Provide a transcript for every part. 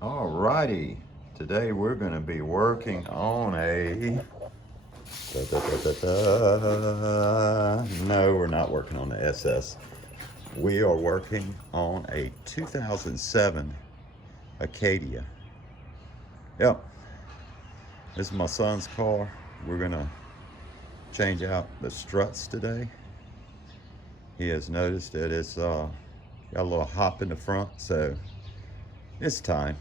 Alrighty, today we're going to be working on a no, we're not working on the SS. We are working on a 2007 Acadia. Yep, this is my son's car. We're going to change out the struts today. He has noticed that it's got a little hop in the front, so it's time.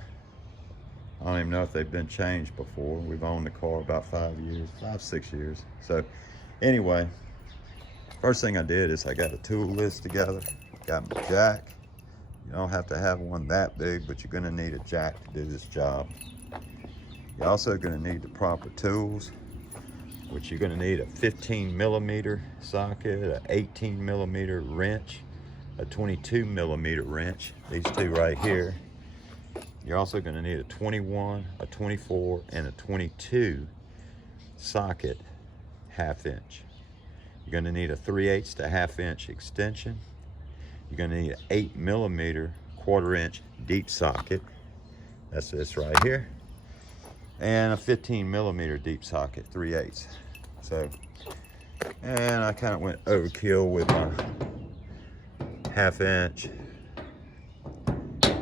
I don't even know if they've been changed before. We've owned the car about 6 years. So anyway, first thing I did is I got a tool list together, got my jack. You don't have to have one that big, but you're gonna need a jack to do this job. You're also gonna need the proper tools, which you're gonna need a 15mm socket, an 18mm wrench, a 22mm wrench, these two right here. You're also going to need a 21, a 24, and a 22 socket 1/2 inch. You're going to need a 3/8 to 1/2 inch extension. You're going to need an 8mm 1/4 inch deep socket. That's this right here. And a 15mm deep socket, 3/8. So, and I kind of went overkill with my 1/2 inch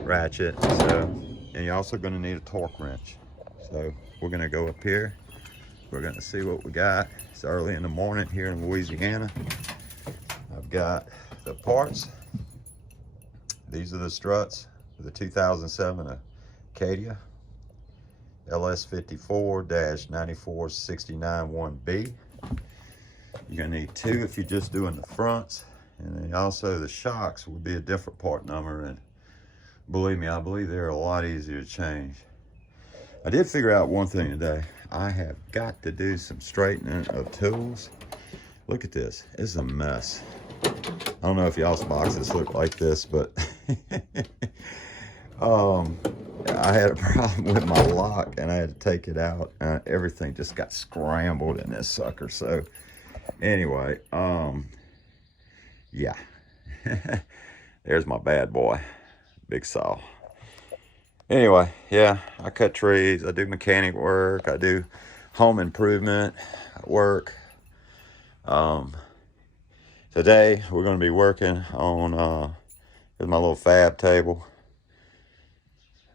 ratchet. So, and you're also going to need a torque wrench. So we're going to go up here. We're going to see what we got. It's early in the morning here in Louisiana. I've got the parts. These are the struts for the 2007 Acadia LS54-94691B. You're going to need two if you're just doing the fronts. And then also the shocks would be a different part number. And believe me, I believe they're a lot easier to change. I did figure out one thing today. I have got to do some straightening of tools. Look at this, it's a mess. I don't know if y'all's boxes look like this, but I had a problem with my lock and I had to take it out and everything just got scrambled in this sucker. So anyway, yeah, there's my bad boy. Big saw. Anyway, yeah, I cut trees, I do mechanic work, I do home improvement work. Today we're going to be working on here's my little fab table.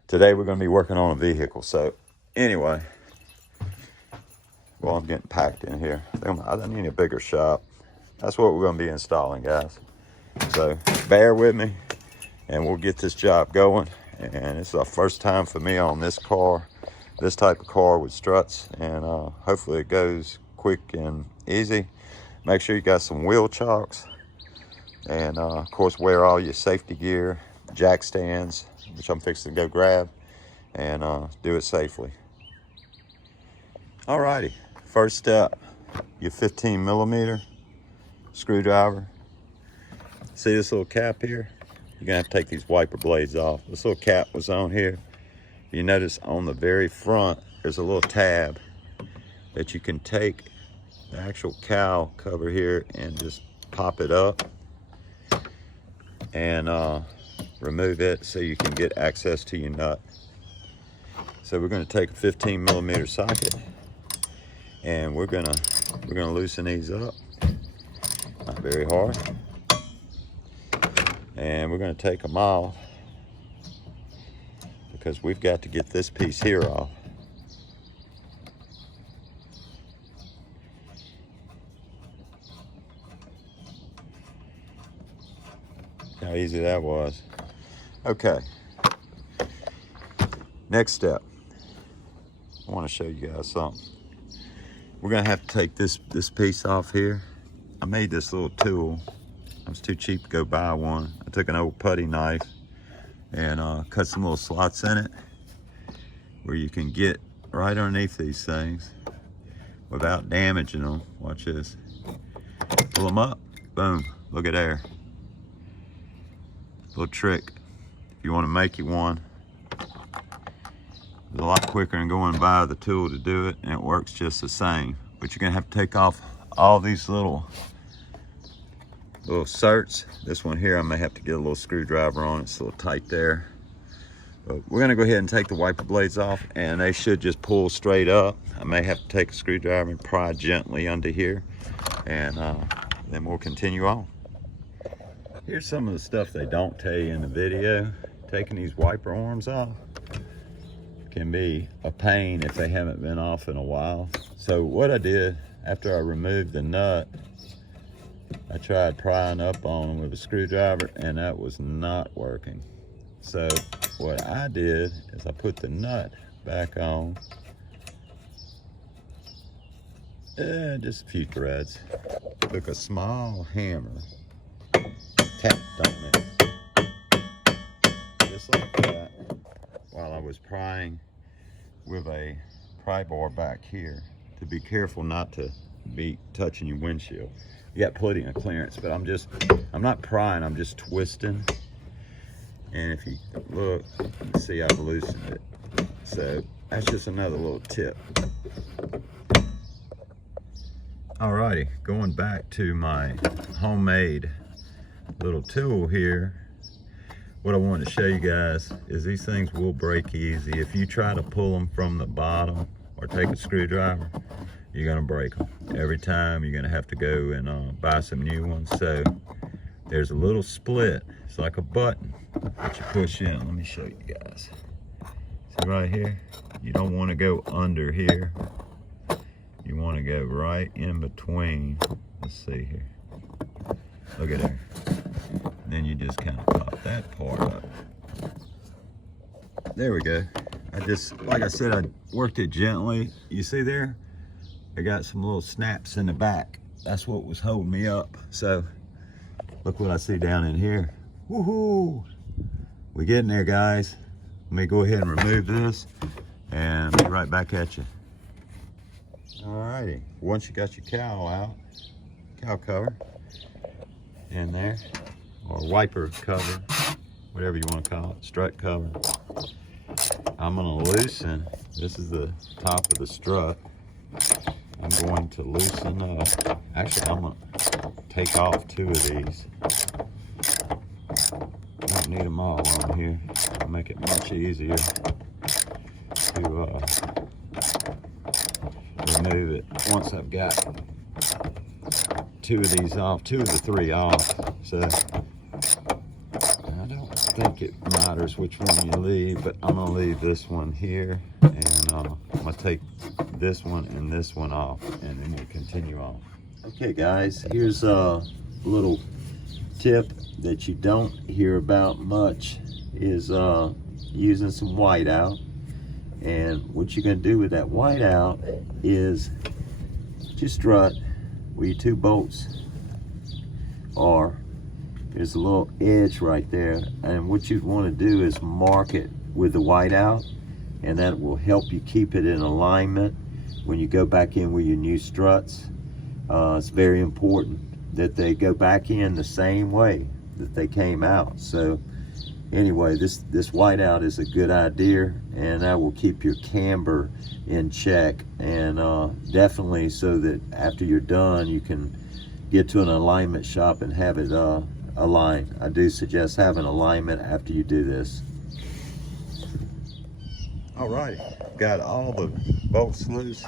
Today we're going to be working on a vehicle. So anyway, well, I'm getting packed in here. I need a bigger shop. That's what we're going to be installing, guys. So bear with me and we'll get this job going. And it's the first time for me on this car, this type of car with struts, and hopefully it goes quick and easy. Make sure you got some wheel chocks, and of course wear all your safety gear, jack stands, which I'm fixing to go grab, and do it safely. Alrighty, first step, your 15mm screwdriver. See this little cap here? You're gonna have to take these wiper blades off. This little cap was on here. You notice on the very front, there's a little tab that you can take the actual cowl cover here and just pop it up and remove it so you can get access to your nut. So we're gonna take a 15mm socket and we're gonna loosen these up, not very hard. And we're going to take them off because we've got to get this piece here off. How easy that was. Okay. Next step. I want to show you guys something. We're going to have to take this piece off here. I made this little tool. I was too cheap to go buy one. I took an old putty knife and cut some little slots in it where you can get right underneath these things without damaging them. Watch this. Pull them up, boom, look at there. Little trick. If you want to make you one, it's a lot quicker than going and buy the tool to do it, and it works just the same. But you're gonna have to take off all these little certs. This one here, I may have to get a little screwdriver on it. It's a little tight there. But we're gonna go ahead and take the wiper blades off, and they should just pull straight up. I may have to take a screwdriver and pry gently under here, and then we'll continue on. Here's some of the stuff they don't tell you in the video. Taking these wiper arms off can be a pain if they haven't been off in a while. So what I did, after I removed the nut, I tried prying up on them with a screwdriver, and that was not working. So what I did is I put the nut back on, just a few threads. Took a small hammer, tapped on it, just like that, while I was prying with a pry bar back here, to be careful not to be touching your windshield. You got plenty of clearance, but I'm not prying, I'm just twisting. And if you look, you can see I've loosened it. So that's just another little tip. Alrighty, going back to my homemade little tool here. What I wanted to show you guys is these things will break easy. If you try to pull them from the bottom or take a screwdriver, you're gonna break them. Every time you're gonna have to go and buy some new ones. So there's a little split. It's like a button that you push in. Let me show you guys. See right here? You don't want to go under here. You want to go right in between. Let's see here. Look at there. Then you just kind of pop that part up. There we go. Like I said, I worked it gently. You see there? I got some little snaps in the back. That's what was holding me up. So look what I see down in here. Woohoo! We're getting there, guys. Let me go ahead and remove this and be right back at you. Alrighty, once you got your cow cover in there, or wiper cover, whatever you want to call it, strut cover, I'm going to loosen. This is the top of the strut. I'm going to loosen up. Actually, I'm going to take off 2 of these. Don't need them all on here. It'll make it much easier to remove it once I've got 2 of these off, 2 of the 3 off. So I don't think it matters which one you leave, but I'm gonna leave this one here, and I'm gonna take this one and this one off, and then we'll continue on. Okay guys, here's a little tip that you don't hear about much, is using some whiteout. And what you're going to do with that whiteout is just strut where your 2 bolts are. There's a little edge right there, and what you want to do is mark it with the whiteout, and that will help you keep it in alignment when you go back in with your new struts. It's very important that they go back in the same way that they came out. So anyway, this whiteout is a good idea, and that will keep your camber in check, and definitely so that after you're done you can get to an alignment shop and have it aligned. I do suggest having alignment after you do this. Alright, got all the bolts loose,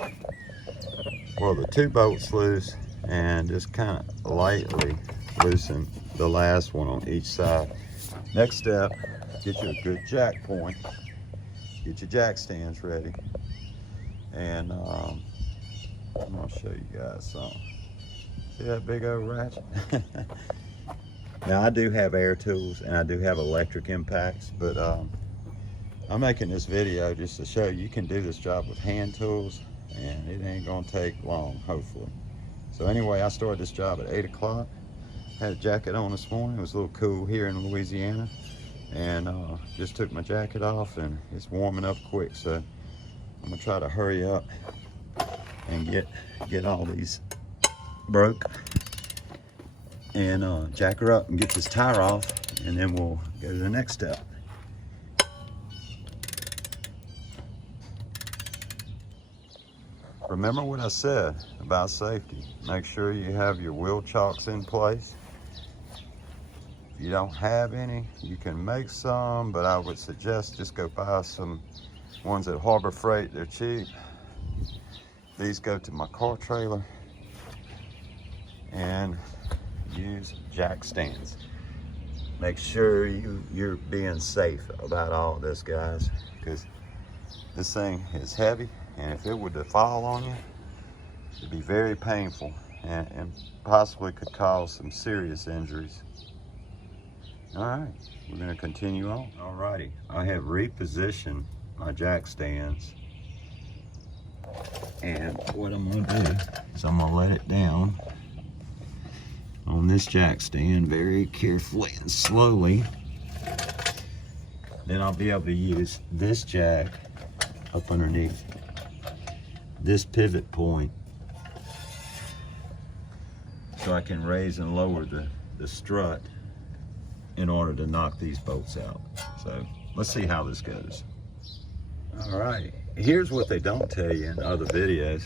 well, the 2 bolts loose, and just kind of lightly loosen the last one on each side. Next step, get you a good jack point, get your jack stands ready, and I'm going to show you guys something. See that big old ratchet? Now I do have air tools and I do have electric impacts, but I'm making this video just to show you can do this job with hand tools, and it ain't going to take long, hopefully. So anyway, I started this job at 8 o'clock. Had a jacket on this morning. It was a little cool here in Louisiana, and just took my jacket off, and it's warming up quick, so I'm gonna try to hurry up and get all these broke, and jack her up and get this tire off, and then we'll go to the next step. Remember what I said about safety. Make sure you have your wheel chocks in place. If you don't have any, you can make some, but I would suggest just go buy some ones at Harbor Freight. They're cheap. These go to my car trailer, and use jack stands. Make sure you're being safe about all this, guys, because this thing is heavy, and if it were to fall on you, it'd be very painful and possibly could cause some serious injuries. All right, we're gonna continue on. All righty, I have repositioned my jack stands, and what I'm gonna do is I'm gonna let it down on this jack stand very carefully and slowly. Then I'll be able to use this jack up underneath this pivot point, so I can raise and lower the strut in order to knock these bolts out. So let's see how this goes. All right, here's what they don't tell you in other videos.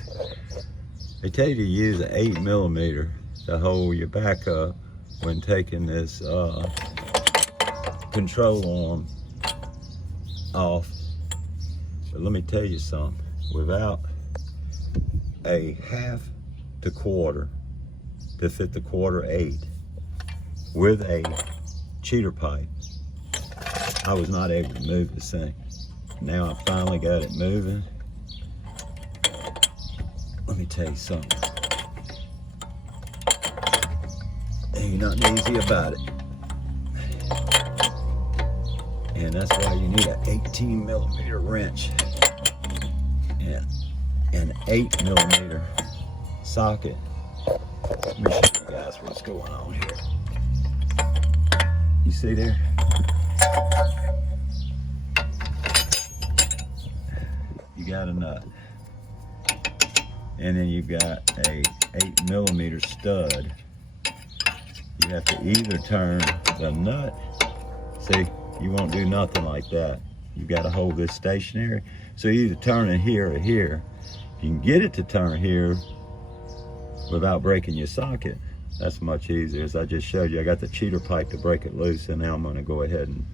They tell you to use an 8mm to hold your back up when taking this control arm off. But let me tell you something, without a 1/2 to 1/4 to fit the 1/4/8 with a cheater pipe, I was not able to move this thing. Now I finally got it moving. Let me tell you something. Ain't nothing easy about it. And that's why you need an 18mm wrench and an 8mm socket. Let me show you guys what's going on here. You see there? You got a nut. And then you've got a 8mm stud. You have to either turn the nut. See, you won't do nothing like that. You've got to hold this stationary. So you either turn it here or here. If you can get it to turn here without breaking your socket, that's much easier. As I just showed you, I got the cheater pipe to break it loose, and now I'm going to go ahead and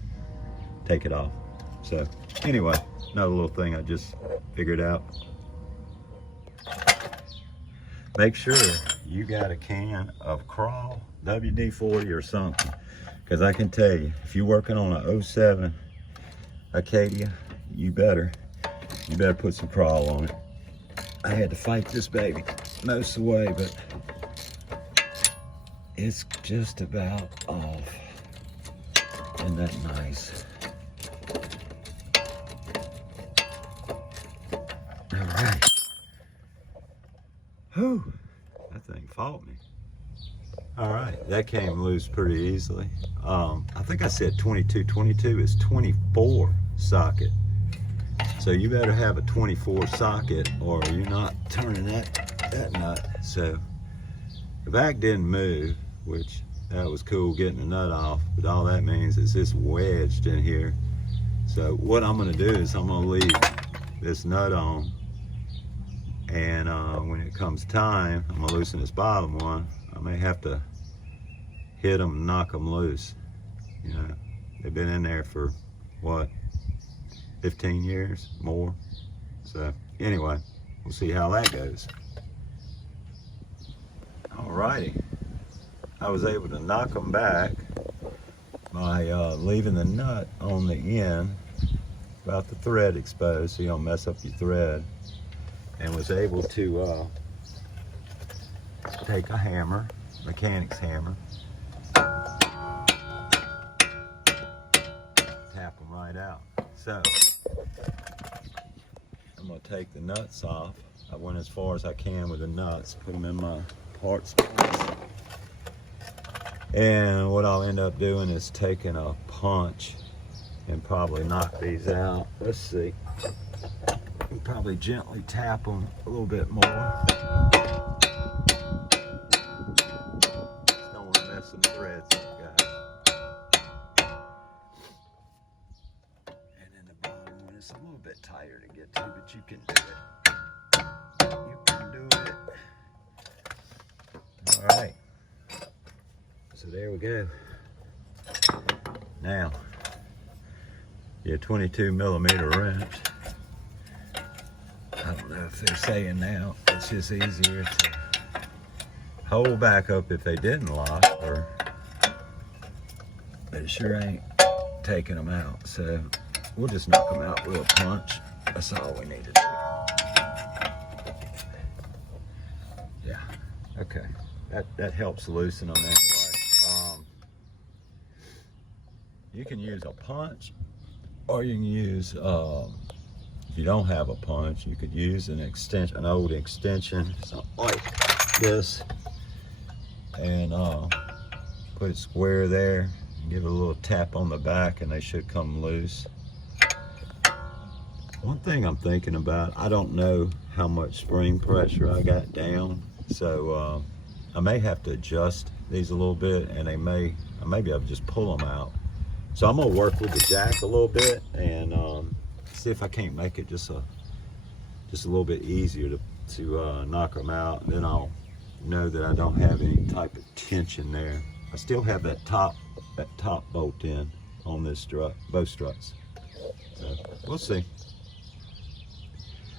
take it off. So anyway, another little thing I just figured out. Make sure you got a can of Crawl WD-40 or something, because I can tell you, if you're working on a 07 Acadia, you better put some Crawl on it. I had to fight this baby most of the way, but it's just about off. Isn't that nice? All right. Whew, that thing fought me. All right, that came loose pretty easily. I think I said 22. 22 is 24 socket. So you better have a 24 socket or you're not turning that nut. So the back didn't move, which that was cool getting the nut off, but all that means is it's wedged in here. So what I'm gonna do is I'm gonna leave this nut on, and when it comes time, I'm gonna loosen this bottom one. I may have to hit them and knock them loose. You know, they've been in there for what, 15 years more. So anyway, we'll see how that goes. Alrighty, I was able to knock them back by leaving the nut on the end, about the thread exposed so you don't mess up your thread, and was able to take a hammer, mechanic's hammer, tap them right out. So I'm gonna take the nuts off. I went as far as I can with the nuts, put them in my parts box. And what I'll end up doing is taking a punch and probably knock these out. Let's see. And probably gently tap them a little bit more. Just don't want to mess some threads up, guys. And then the bottom one is a little bit tighter to get to, but you can do it. You can do it. All right. So there we go. Now, your 22mm wrench. I don't know if they're saying now it's just easier to hold back up if they didn't lock, or it sure ain't taking them out. So we'll just knock them out with a punch. That's all we need to do. Yeah, okay. That helps loosen them anyway. You can use a punch, or you can use, if you don't have a punch, you could use an extension, an old extension, something like this, and put it square there, give it a little tap on the back, and they should come loose. One thing I'm thinking about, I don't know how much spring pressure I got down, so I may have to adjust these a little bit, and maybe I'll just pull them out. So I'm gonna work with the jack a little bit and see if I can't make it just a little bit easier to knock them out. Then I'll know that I don't have any type of tension there. I still have that top bolt in on this strut, both struts. So we'll see.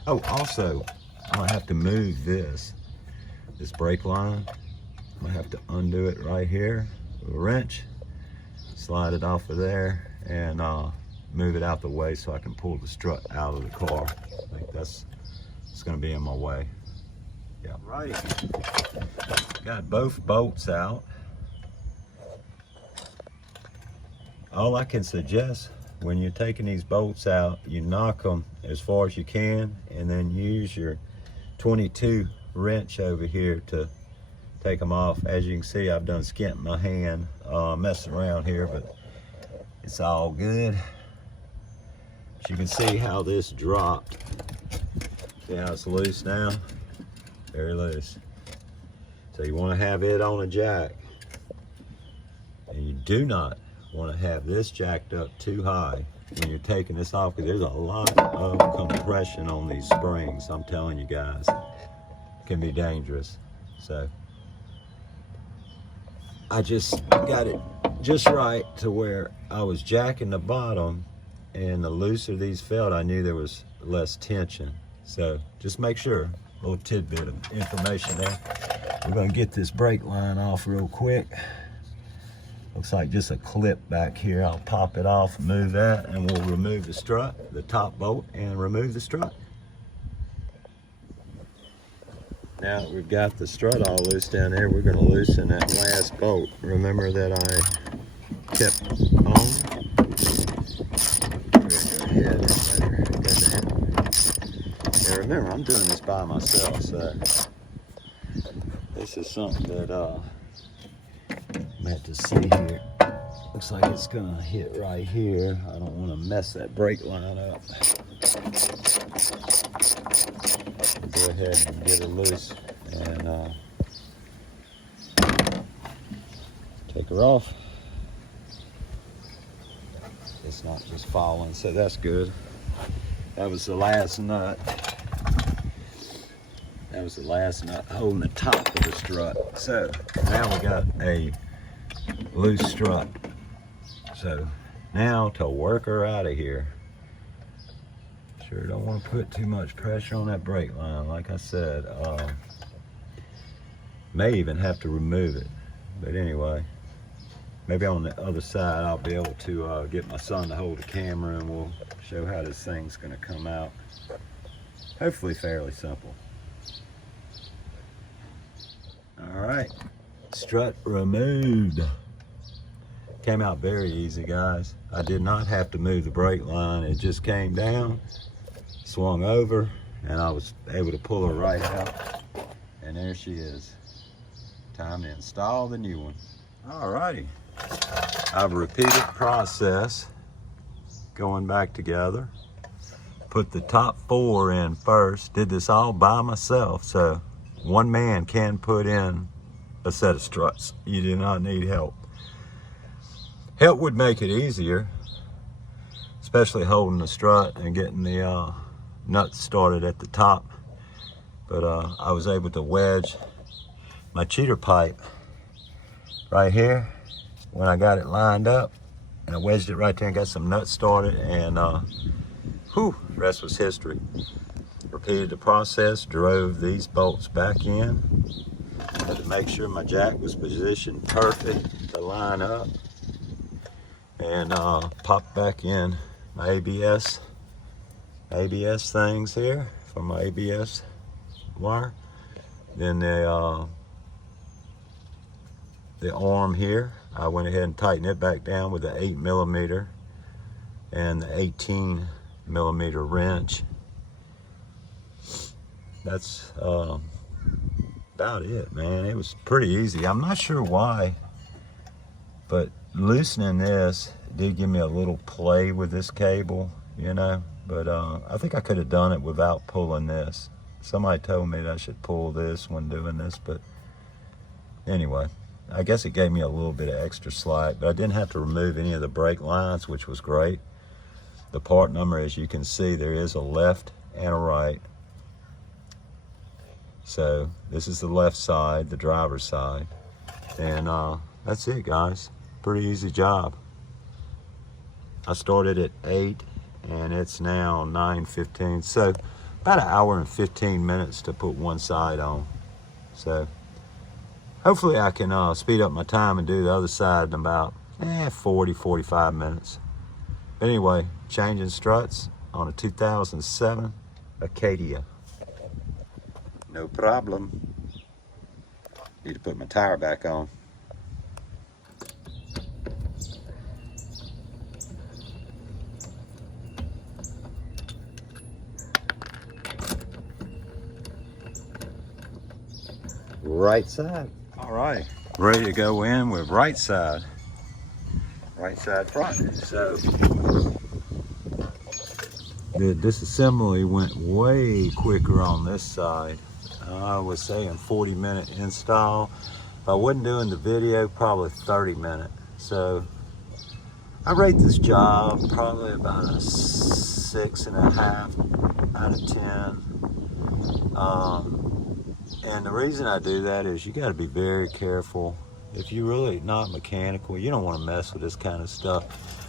Oh, also, I'm gonna have to move this brake line. I'm gonna have to undo it right here with a wrench, slide it off of there, and move it out the way so I can pull the strut out of the car. I think it's gonna be in my way. Yeah, right. Got both bolts out. All I can suggest, when you're taking these bolts out, you knock them as far as you can, and then use your 22 wrench over here to take them off. As you can see, I've done skint my hand messing around here, but it's all good. But you can see how this dropped. See how it's loose now? Very loose. So you want to have it on a jack, and you do not want to have this jacked up too high when you're taking this off, because there's a lot of compression on these springs. I'm telling you guys, it can be dangerous. So I just got it just right to where I was jacking the bottom, and the looser these felt, I knew there was less tension. So just make sure, a little tidbit of information there. We're gonna get this brake line off real quick. Looks like just a clip back here. I'll pop it off, move that, and we'll remove the strut, the top bolt, and remove the strut. Now that we've got the strut all loose down there, we're going to loosen that last bolt. Remember that I kept on? Go ahead and let her go down. Now remember, I'm doing this by myself, so this is something that I'm going to have to see here. Looks like it's going to hit right here. I don't want to mess that brake line up. Go ahead and get it loose and take her off. It's not just falling, so that's good. That was the last nut. That was the last nut holding the top of the strut. So now we got a loose strut. So now to work her out of here. Sure don't want to put too much pressure on that brake line. Like I said, may even have to remove it. But anyway, maybe on the other side I'll be able to get my son to hold the camera, and we'll show how this thing's going to come out. Hopefully fairly simple. All right, strut removed. Came out very easy, guys. I did not have to move the brake line. It just came down, swung over, and I was able to pull her right out. And there she is. Time to install the new one. All righty. I've repeated the process, going back together. Put the top 4 in first. Did this all by myself, so one man can put in a set of struts. You do not need help. Help would make it easier, especially holding the strut and getting the nuts started at the top. But I was able to wedge my cheater pipe right here when I got it lined up, and I wedged it right there and got some nuts started, and rest was history. Repeated the process, drove these bolts back in. Had to make sure my jack was positioned perfect to line up, and popped back in my ABS things here for my ABS wire. Then the arm here, I went ahead and tightened it back down with the 8mm and the 18mm wrench. That's about it, man. It was pretty easy. I'm not sure why, but loosening this did give me a little play with this cable, you know, but I think I could have done it without pulling this. Somebody told me that I should pull this when doing this, but anyway, I guess it gave me a little bit of extra slack, but I didn't have to remove any of the brake lines, which was great. The part number, as you can see, there is a left and a right. So this is the left side, the driver's side. And that's it, guys. Pretty easy job. I started at 8 and it's now 9:15. So about an hour and 15 minutes to put one side on. So hopefully I can speed up my time and do the other side in about 40-45 minutes. But anyway, changing struts on a 2007 Acadia. No problem. Need to put my tire back on. Right side. All right, ready to go in with right side front. So the disassembly went way quicker on this side. I was saying 40-minute install. If I wasn't doing the video, probably 30-minute. So I rate this job probably about a 6.5 out of 10. And the reason I do that is you got to be very careful. If you're really not mechanical, you don't want to mess with this kind of stuff.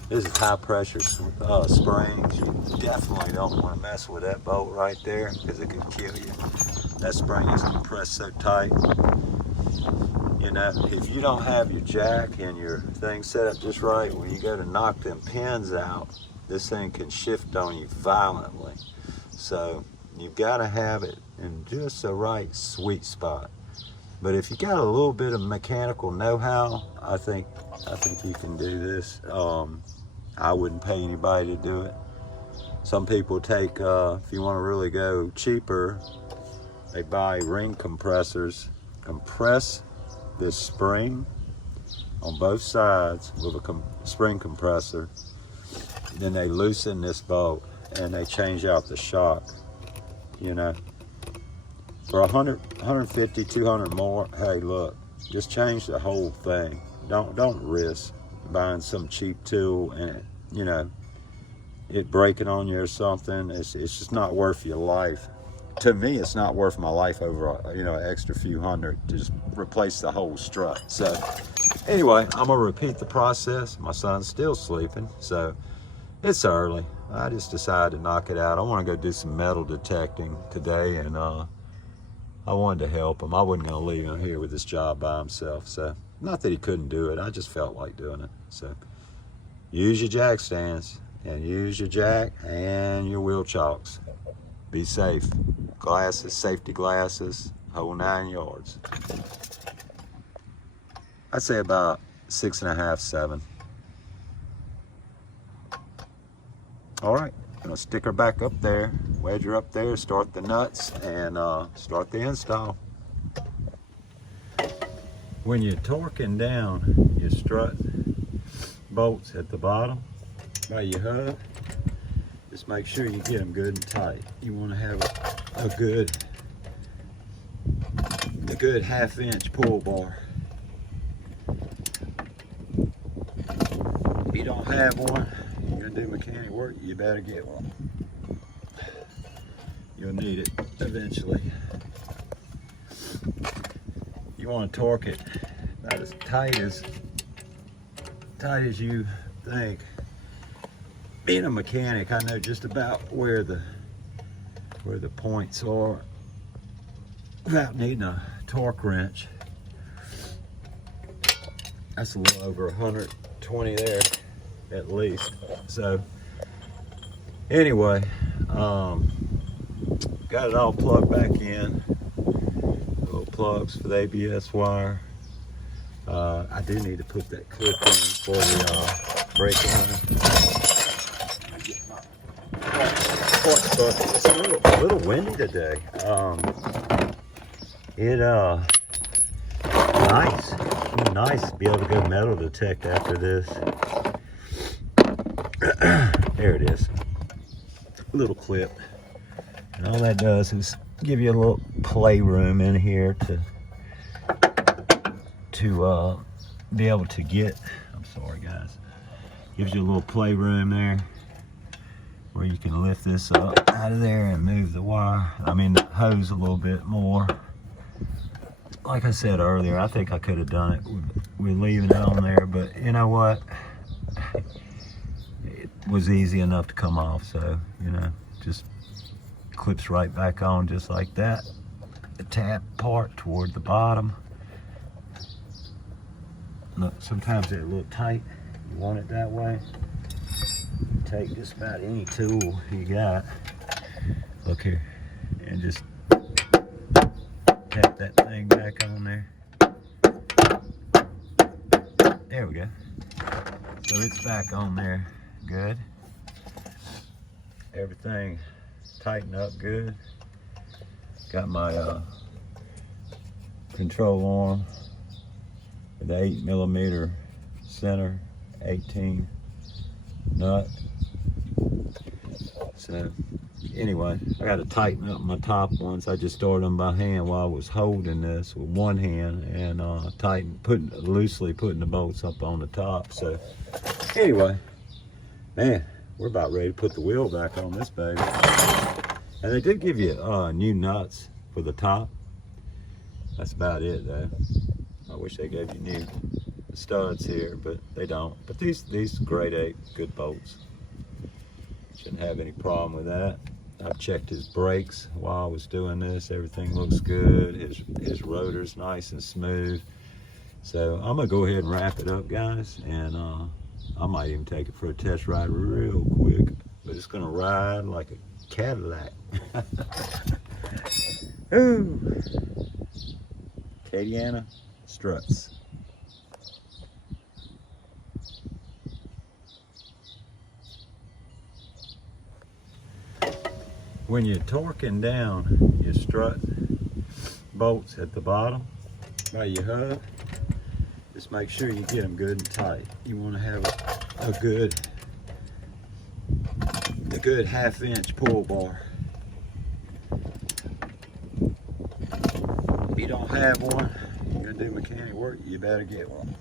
This is high pressure springs. You definitely don't want to mess with that bolt right there because it could kill you. That spring is compressed so tight. You know, if you don't have your jack and your thing set up just right, when you go to knock them pins out, this thing can shift on you violently. So you've got to have it in just the right sweet spot. But if you got a little bit of mechanical know-how, I think you can do this. I wouldn't pay anybody to do it. Some people take, if you want to really go cheaper, they buy ring compressors, compress this spring on both sides with a spring compressor. Then they loosen this bolt and they change out the shock, you know. For 100, 150, 200 more, hey, look, just change the whole thing. Don't risk buying some cheap tool and, you know, it breaking on you or something. It's just not worth your life. To me, it's not worth my life over, you know, an extra few hundred to just replace the whole strut. So anyway, I'm gonna repeat the process. My son's still sleeping, so it's early. I just decided to knock it out. I want to go do some metal detecting today, and I wanted to help him. I wasn't gonna leave him here with this job by himself. So not that he couldn't do it, I just felt like doing it. So use your jack stands and use your jack and your wheel chocks. Be safe. Glasses, safety glasses, whole 9 yards. I'd say about 6.5, 7. All right, gonna stick her back up there, wedge her up there, start the nuts, and start the install. When you're torquing down your strut bolts at the bottom by your hub, just make sure you get them good and tight. You want to have a good 1/2 inch pull bar. If you don't have one, you're gonna do mechanic work, you better get one. You'll need it eventually. You want to torque it about as tight as you think. Being a mechanic, I know just about where the points are without needing a torque wrench. That's a little over 120 there, at least. So anyway, got it all plugged back in. Little plugs for the ABS wire. I do need to put that clip in for the brake line. It's a little windy today. Nice to be able to go metal detect after this. There it is. Little clip. And all that does is give you a little playroom in here to be able to get, I'm sorry guys, gives you a little playroom there where you can lift this up out of there and move the wire, the hose a little bit more. Like I said earlier, I think I could have done it with leaving it on there, but you know what? It was easy enough to come off, so, just clips right back on just like that. The tap part toward the bottom. Look, sometimes they're a little tight. You want it that way. Take just about any tool you got. Look here, and just tap that thing back on there. There we go. So it's back on there. Good. Everything tightened up good. Got my control arm with the 8mm center 18 nut. So anyway, I got to tighten up my top ones. I just started them by hand while I was holding this with one hand and loosely putting the bolts up on the top. So anyway, man, we're about ready to put the wheel back on this baby. And they did give you new nuts for the top. That's about it though. I wish they gave you new studs here, but they don't. But these grade 8 good bolts. Shouldn't have any problem with that. I've checked his brakes while I was doing this. Everything looks good. His rotor's nice and smooth. So I'm gonna go ahead and wrap it up, guys, and I might even take it for a test ride real quick. But it's gonna ride like a Cadillac. Ooh. Acadia struts. When you're torquing down your strut bolts at the bottom by your hub, just make sure you get them good and tight. You want to have a good 1/2 inch pull bar. If you don't have one, you're gonna do mechanic work, you better get one.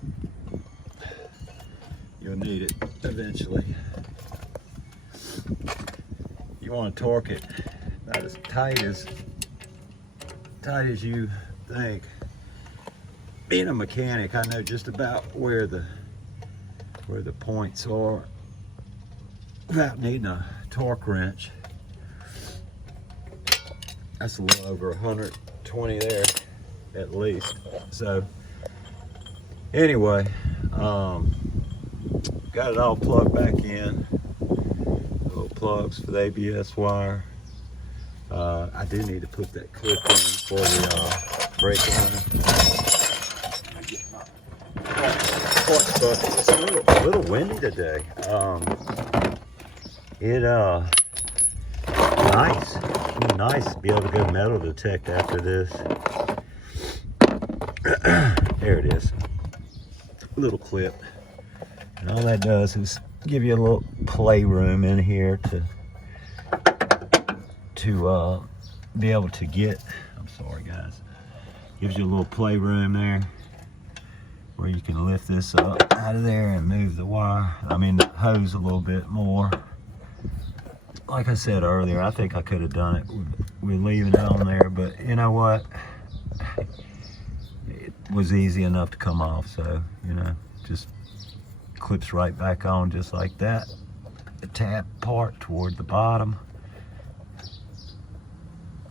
You'll need it eventually. You want to torque it not as tight as you think. Being a mechanic, I know just about where the points are without needing a torque wrench. That's a little over 120 there, at least. So anyway, got it all plugged back in. Plugs for the ABS wire. I do need to put that clip in for the brake line. It's a little windy today. Nice to be able to go metal detect after this. There it is. Little clip. And all that does is give you a little playroom in here to be able to get, I'm sorry guys, gives you a little playroom there where you can lift this up out of there and move the wire, the hose a little bit more. Like I said earlier, I think I could have done it with leaving it on there, but you know what? It was easy enough to come off, so, just clips right back on just like that. The tab part toward the bottom.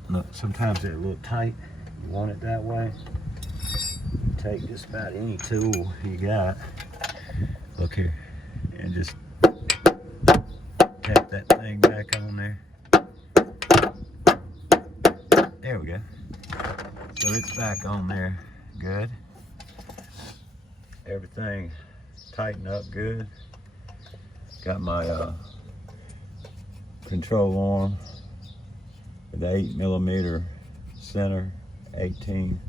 Look, sometimes they're a little tight. You want it that way. Take just about any tool you got. Look here, and just tap that thing back on there. There we go. So it's back on there. Good. Everything tightened up good. Got my control arm with the 8mm center 18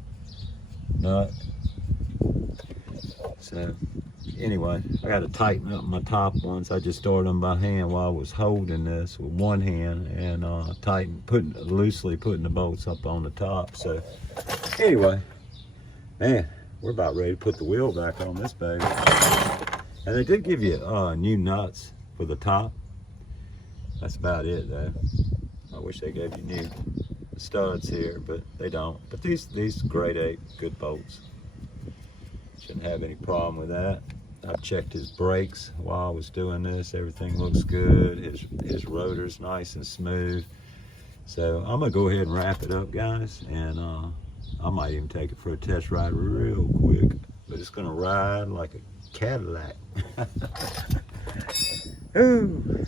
nut. So anyway, I got to tighten up my top ones. I just started them by hand while I was holding this with one hand and loosely putting the bolts up on the top. So anyway, man, we're about ready to put the wheel back on this baby. And they did give you new nuts for the top. That's about it though. I wish they gave you new studs here, but they don't. But these grade 8 good bolts. Shouldn't have any problem with that. I've checked his brakes while I was doing this. Everything looks good. His rotor's nice and smooth. So I'm gonna go ahead and wrap it up, guys, and I might even take it for a test ride real quick. But it's gonna ride like a Cadillac. Ooh.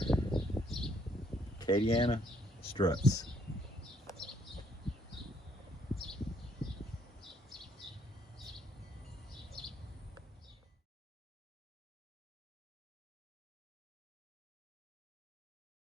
Acadiana struts.